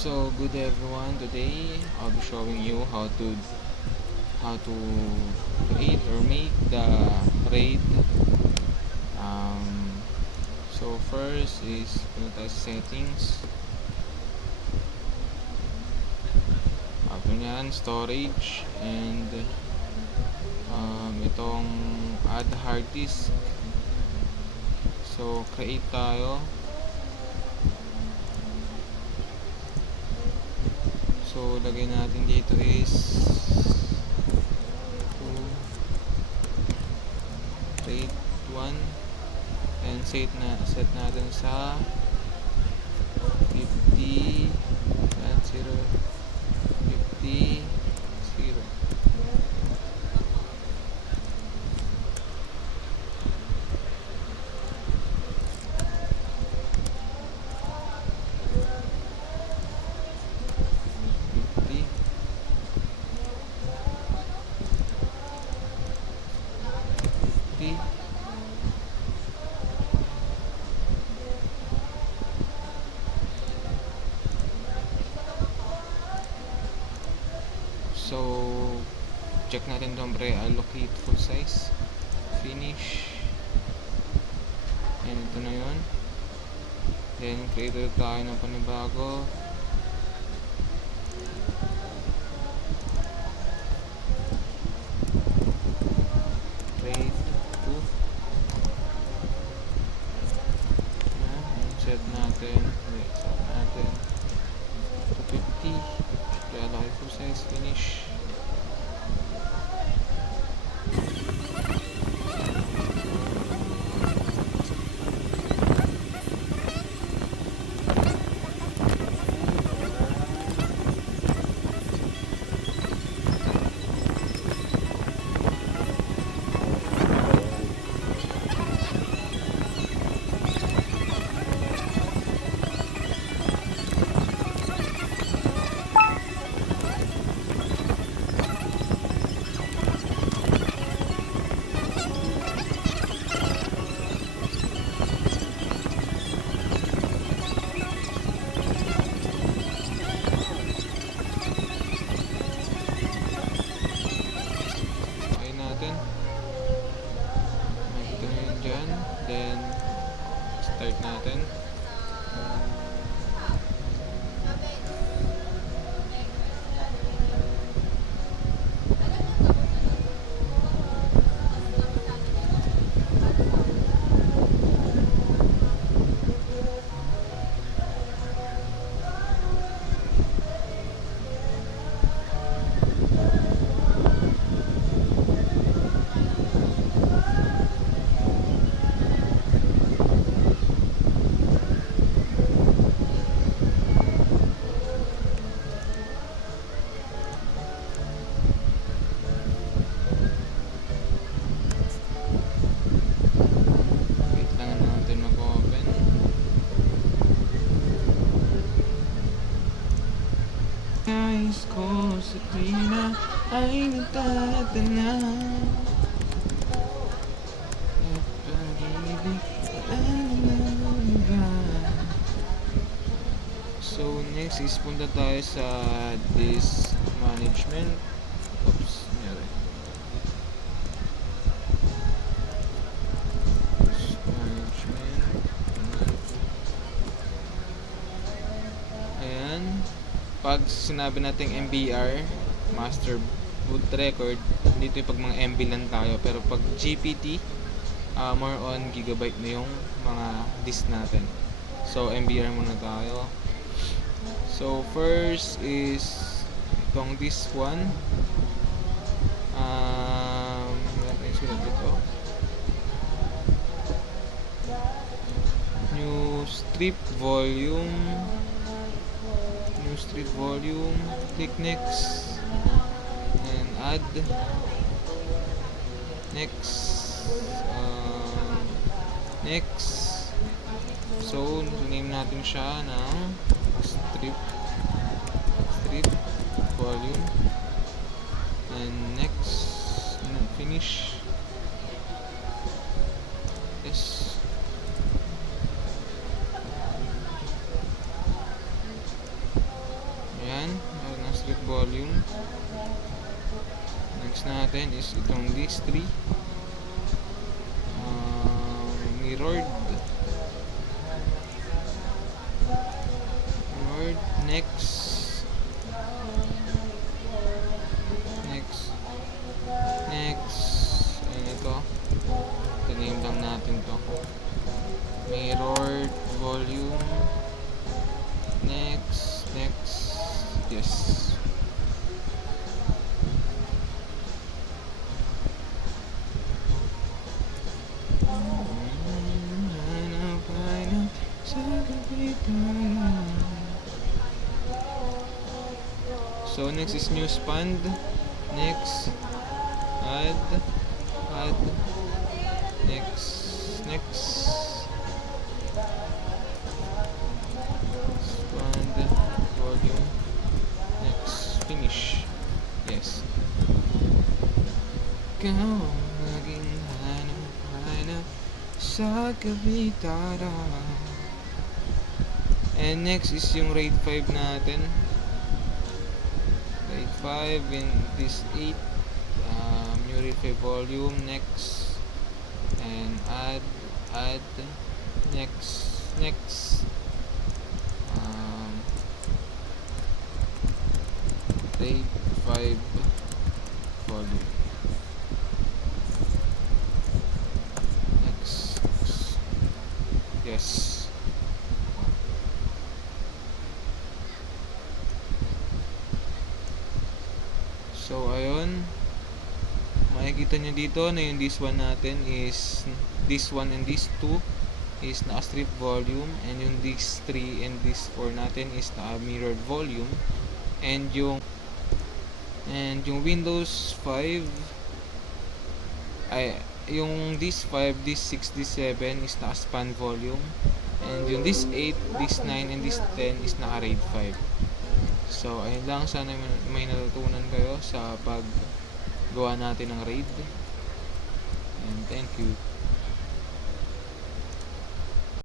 So good day everyone. Today I'll be showing you how to create or make the RAID. Um, so first is punta tayo sa settings. After nyan, storage and itong add hard disk. So create tayo. So lagay natin dito is RAID 1 and set natin sa 50 at 0 50 0. So check natin itong pre-allocate full size, finish, and ito na yun. Then create ulit tayo ng panibago. Create 2 and set natin 250, pre-allocate full size, finish. Then start natin. Nais ko sa tuwina ay nagtatanaw at pag-ibig iba. So next is punta tayo sa disk management. Oops, nangyari. Disk management. Ayan. Pag sinabi nating MBR, Master Boot Record, dito yung pag mga MB lang tayo. Pero pag GPT, more on gigabyte na yung mga disk natin. So MBR muna tayo. So first is itong disk 1. Wala tayong sulat dito. New strip volume, click next and add next. So name natin siya ng strip volume and next and finish. Yes. volume. Next natin is itong these 3 mirrored. Next and ito tiname lang natin to, mirrored volume. Next, yes. So next is new span. Next, add, next, span volume. Next, finish. Yes. Ikaw ang naging hanap sa kabitara. And next is yung RAID 5 natin. RAID 5 in this 8 new RAID 5 volume. Next, and add next RAID 5 volume. Next, yes. So ayun, makikita nyo dito na yung this one natin is this one and this 2 is naka-strip volume, and yung this 3 and this 4 natin is naka-mirrored volume, and yung Windows 5 ay yung this 5, this 6, this 7 is naka-span volume, and yung this 8, this 9 and this 10 is naka-RAID 5. So, ayun lang. Sana may natutunan kayo sa paggawa natin ng RAID. And thank you.